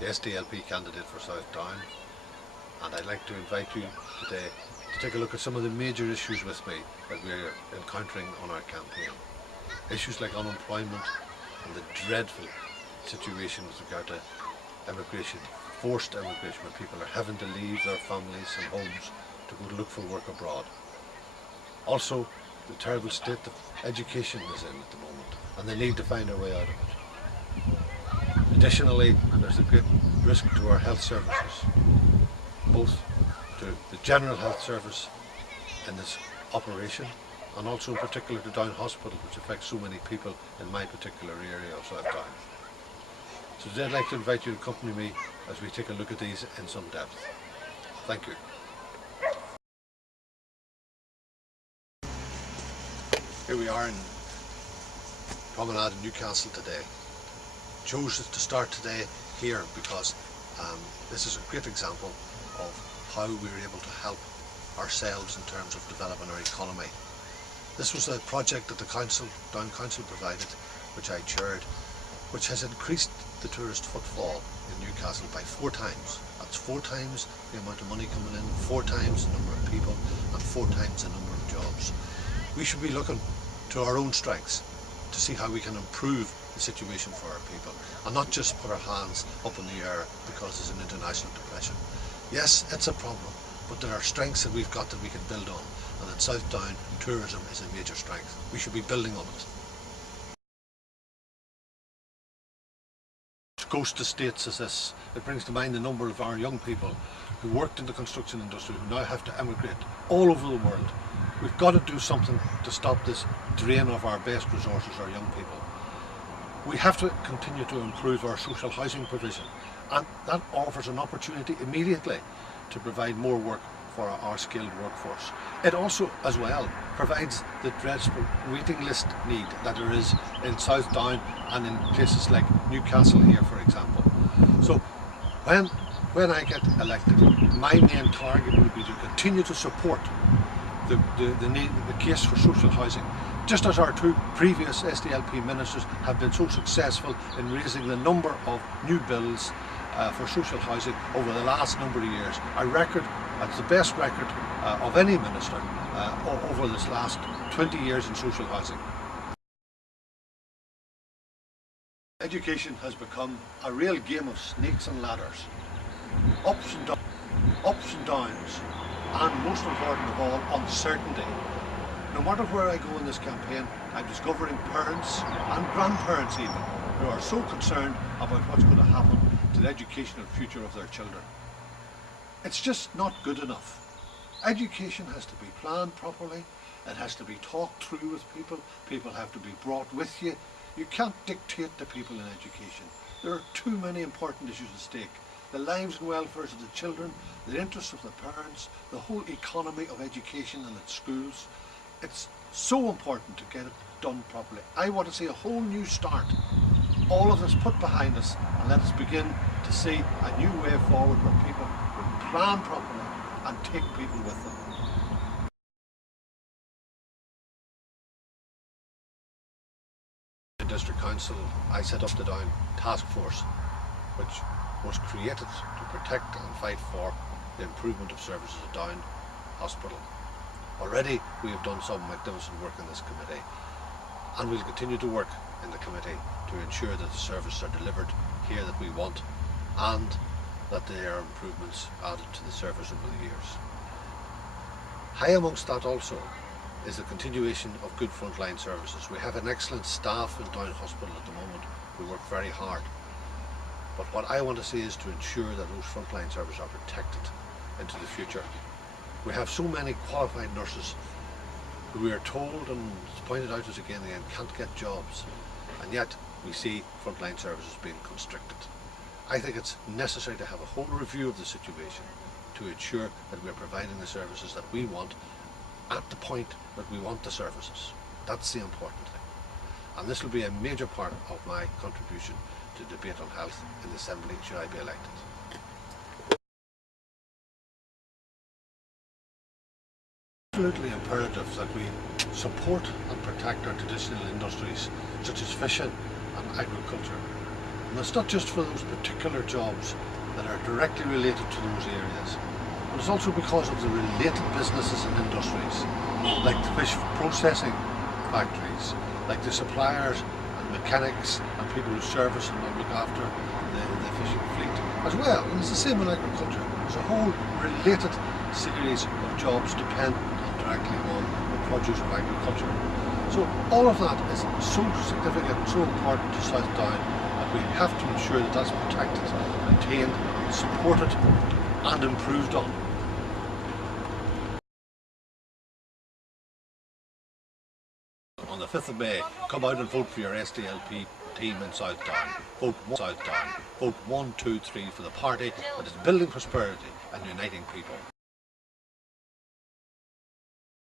the SDLP candidate for South Down, and I'd like to invite you today to take a look at some of the major issues with me that we're encountering on our campaign. Issues like unemployment and the dreadful situation with regard to immigration, forced immigration, where people are having to leave their families and homes to go to look for work abroad. Also, the terrible state that education is in at the moment, and they need to find a way out of it. Additionally, there's a great risk to our health services, both to the general health service in this operation, and also in particular to Down Hospital, which affects so many people in my particular area of South Down. So today I'd like to invite you to accompany me as we take a look at these in some depth. Thank you. Here we are in Promenade in Newcastle today. Chose to start today here because this is a great example of how we were able to help ourselves in terms of developing our economy. This was a project that the Down Council provided, which I chaired, which has increased the tourist footfall in Newcastle by 4 times. That's 4 times the amount of money coming in, 4 times the number of people, and 4 times the number of jobs. We should be looking to our own strengths to see how we can improve the situation for our people, and not just put our hands up in the air because there's an international depression. Yes, it's a problem, but there are strengths that we've got that we can build on, and in South Down, tourism is a major strength. We should be building on it. Ghost to states as this, it brings to mind the number of our young people who worked in the construction industry who now have to emigrate all over the world. We've got to do something to stop this drain of our best resources, our young people. We have to continue to improve our social housing provision, and that offers an opportunity immediately to provide more work for our skilled workforce. It also, as well, provides the dreadful waiting list need that there is in South Down and in places like Newcastle here, for example. So when I get elected, my main target will be to continue to support the case for social housing, just as our 2 previous SDLP ministers have been so successful in raising the number of new bills for social housing over the last number of years. A record, that's the best record of any minister over this last 20 years in social housing. Education has become a real game of snakes and ladders, ups and downs, and most important of all, uncertainty. No matter where I go in this campaign, I'm discovering parents and grandparents even who are so concerned about what's going to happen to the educational future of their children. It's just not good enough. Education has to be planned properly, it has to be talked through with people, people have to be brought with you. You can't dictate to people in education. There are too many important issues at stake. The lives and welfare of the children, the interests of the parents, the whole economy of education and its schools. It's so important to get it done properly. I want to see a whole new start. All of this put behind us, and let us begin to see a new way forward where people will plan properly and take people with them. In District Council, I set up the Down Task Force, which was created to protect and fight for the improvement of services at Down Hospital. Already we have done some magnificent work in this committee, and we'll continue to work in the committee to ensure that the services are delivered here that we want, and that there are improvements added to the service over the years. High amongst that also is the continuation of good frontline services. We have an excellent staff in Down Hospital at the moment who work very hard. But what I want to see is to ensure that those frontline services are protected into the future. We have so many qualified nurses who we are told, and it's pointed out to us again and again, can't get jobs, and yet we see frontline services being constricted. I think it's necessary to have a whole review of the situation to ensure that we are providing the services that we want at the point that we want the services. That's the important thing. And this will be a major part of my contribution to debate on health in the Assembly should I be elected. Absolutely imperative that we support and protect our traditional industries such as fishing and agriculture. And it's not just for those particular jobs that are directly related to those areas, but it's also because of the related businesses and industries, like the fish processing factories, like the suppliers and mechanics and people who service and look after the fishing fleet as well. And it's the same in agriculture. There's a whole related series of jobs dependent directly on the produce of agriculture. So all of that is so significant, so important to South Down, that we have to ensure that that's protected, maintained, supported and improved on. On the 5th of May, come out and vote for your SDLP team in South Down. Vote 1, 2, 3 for the party that is building prosperity and uniting people.